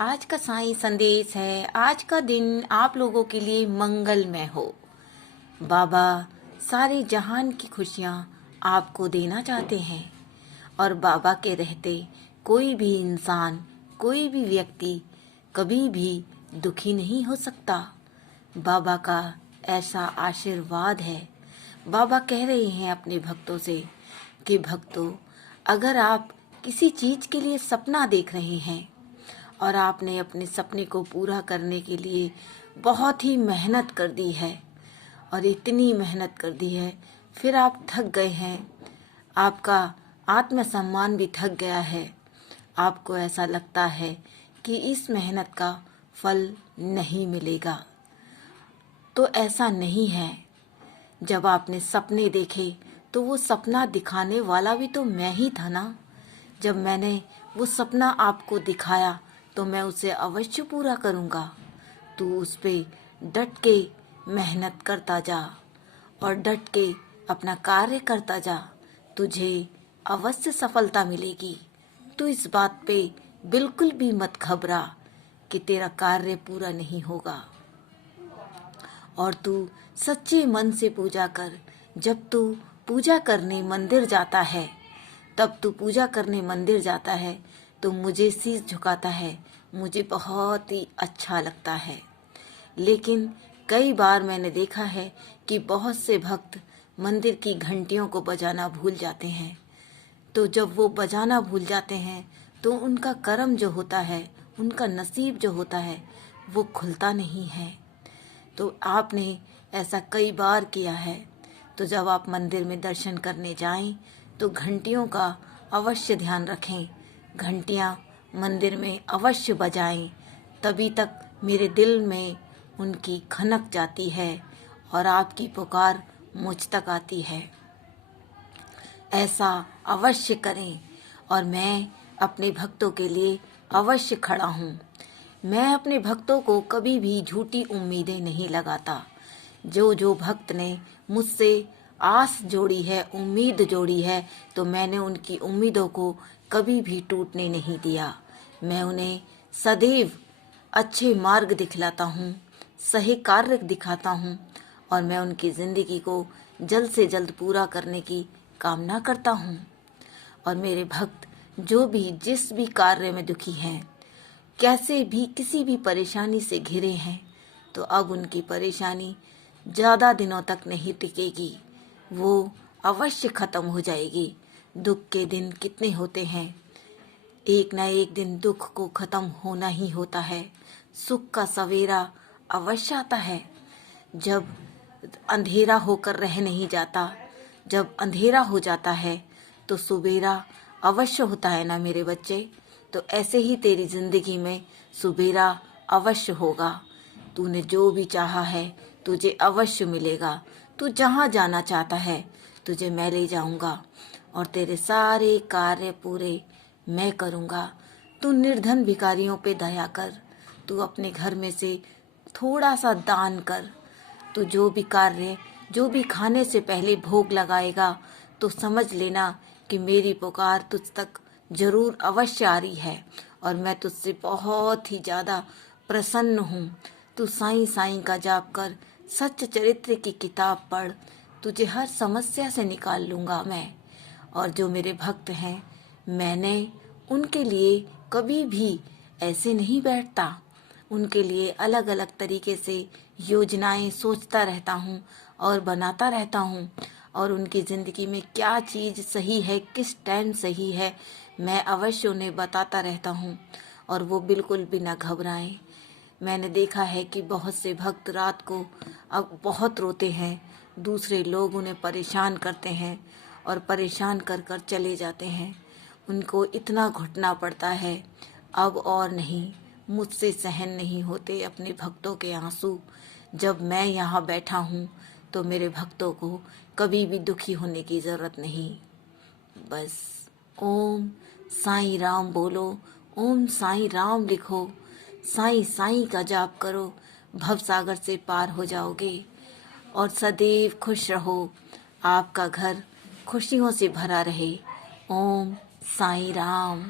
आज का साईं संदेश है। आज का दिन आप लोगों के लिए मंगलमय हो। बाबा सारे जहान की खुशियाँ आपको देना चाहते हैं और बाबा के रहते कोई भी इंसान, कोई भी व्यक्ति कभी भी दुखी नहीं हो सकता। बाबा का ऐसा आशीर्वाद है। बाबा कह रहे हैं अपने भक्तों से कि भक्तों, अगर आप किसी चीज के लिए सपना देख रहे हैं और आपने अपने सपने को पूरा करने के लिए बहुत ही मेहनत कर दी है और इतनी मेहनत कर दी है, फिर आप थक गए हैं, आपका आत्मसम्मान भी थक गया है, आपको ऐसा लगता है कि इस मेहनत का फल नहीं मिलेगा, तो ऐसा नहीं है। जब आपने सपने देखे तो वो सपना दिखाने वाला भी तो मैं ही था ना। जब मैंने वो सपना आपको दिखाया तो मैं उसे अवश्य पूरा करूँगा। तू उस पे डट के मेहनत करता जा और डट के अपना कार्य करता जा, तुझे अवश्य सफलता मिलेगी। तू इस बात पे बिल्कुल भी मत घबरा कि तेरा कार्य पूरा नहीं होगा। और तू सच्चे मन से पूजा कर। जब तू पूजा करने मंदिर जाता है, तब तू पूजा करने मंदिर जाता है तो मुझे शीश झुकाता है, मुझे बहुत ही अच्छा लगता है। लेकिन कई बार मैंने देखा है कि बहुत से भक्त मंदिर की घंटियों को बजाना भूल जाते हैं। तो जब वो बजाना भूल जाते हैं तो उनका कर्म जो होता है, उनका नसीब जो होता है, वो खुलता नहीं है। तो आपने ऐसा कई बार किया है। तो जब आप मंदिर में दर्शन करने जाएं तो घंटियों का अवश्य ध्यान रखें। घंटियां मंदिर में अवश्य बजाएं, तभी तक मेरे दिल में उनकी खनक जाती है और आपकी पुकार मुझ तक आती है। ऐसा अवश्य करें और मैं अपने भक्तों के लिए अवश्य खड़ा हूँ। मैं अपने भक्तों को कभी भी झूठी उम्मीदें नहीं लगाता। जो भक्त ने मुझसे आस जोड़ी है, उम्मीद जोड़ी है, तो मैंने उनकी उम्मीदों को कभी भी टूटने नहीं दिया। मैं उन्हें सदैव अच्छे मार्ग दिखलाता हूँ, सही कार्य दिखाता हूँ और मैं उनकी ज़िंदगी को जल्द से जल्द पूरा करने की कामना करता हूँ। और मेरे भक्त जो भी जिस भी कार्य में दुखी हैं, कैसे भी किसी भी परेशानी से घिरे हैं, तो अब उनकी परेशानी ज़्यादा दिनों तक नहीं टिकेगी, वो अवश्य ख़त्म हो जाएगी। दुख के दिन कितने होते हैं, एक न एक दिन दुख को ख़त्म होना ही होता है। सुख का सवेरा अवश्य आता है। जब अंधेरा होकर रह नहीं जाता, जब अंधेरा हो जाता है तो सुबेरा अवश्य होता है ना मेरे बच्चे। तो ऐसे ही तेरी जिंदगी में सुबेरा अवश्य होगा। तूने जो भी चाहा है तुझे अवश्य मिलेगा। तू जहाँ जाना चाहता है तुझे मैं ले जाऊंगा और तेरे सारे कार्य पूरे मैं करूंगा। तू निर्धन भिखारियों पे दया कर। तू अपने घर में से थोड़ा सा दान कर। तू जो भी कार्य, जो भी खाने से पहले भोग लगाएगा तो समझ लेना कि मेरी पुकार तुझ तक जरूर अवश्य आ रही है और मैं तुझसे बहुत ही ज़्यादा प्रसन्न हूँ। तू साईं साईं का जाप कर, सच्च चरित्र की किताब पढ़, तुझे हर समस्या से निकाल लूँगा मैं। और जो मेरे भक्त हैं, मैंने उनके लिए कभी भी ऐसे नहीं बैठता। उनके लिए अलग अलग तरीके से योजनाएं सोचता रहता हूँ और बनाता रहता हूँ और उनकी ज़िंदगी में क्या चीज़ सही है, किस टाइम सही है, मैं अवश्य उन्हें बताता रहता हूँ और वो बिल्कुल भी ना घबराएं। मैंने देखा है कि बहुत से भक्त रात को अब बहुत रोते हैं, दूसरे लोग उन्हें परेशान करते हैं और परेशान कर कर चले जाते हैं। उनको इतना घुटना पड़ता है, अब और नहीं, मुझसे सहन नहीं होते अपने भक्तों के आंसू। जब मैं यहाँ बैठा हूँ तो मेरे भक्तों को कभी भी दुखी होने की ज़रूरत नहीं। बस ओम साईं राम बोलो, ओम साईं राम लिखो, साईं साईं का जाप करो, भवसागर से पार हो जाओगे और सदैव खुश रहो। आपका घर खुशियों से भरा रहे। ओम साईं राम।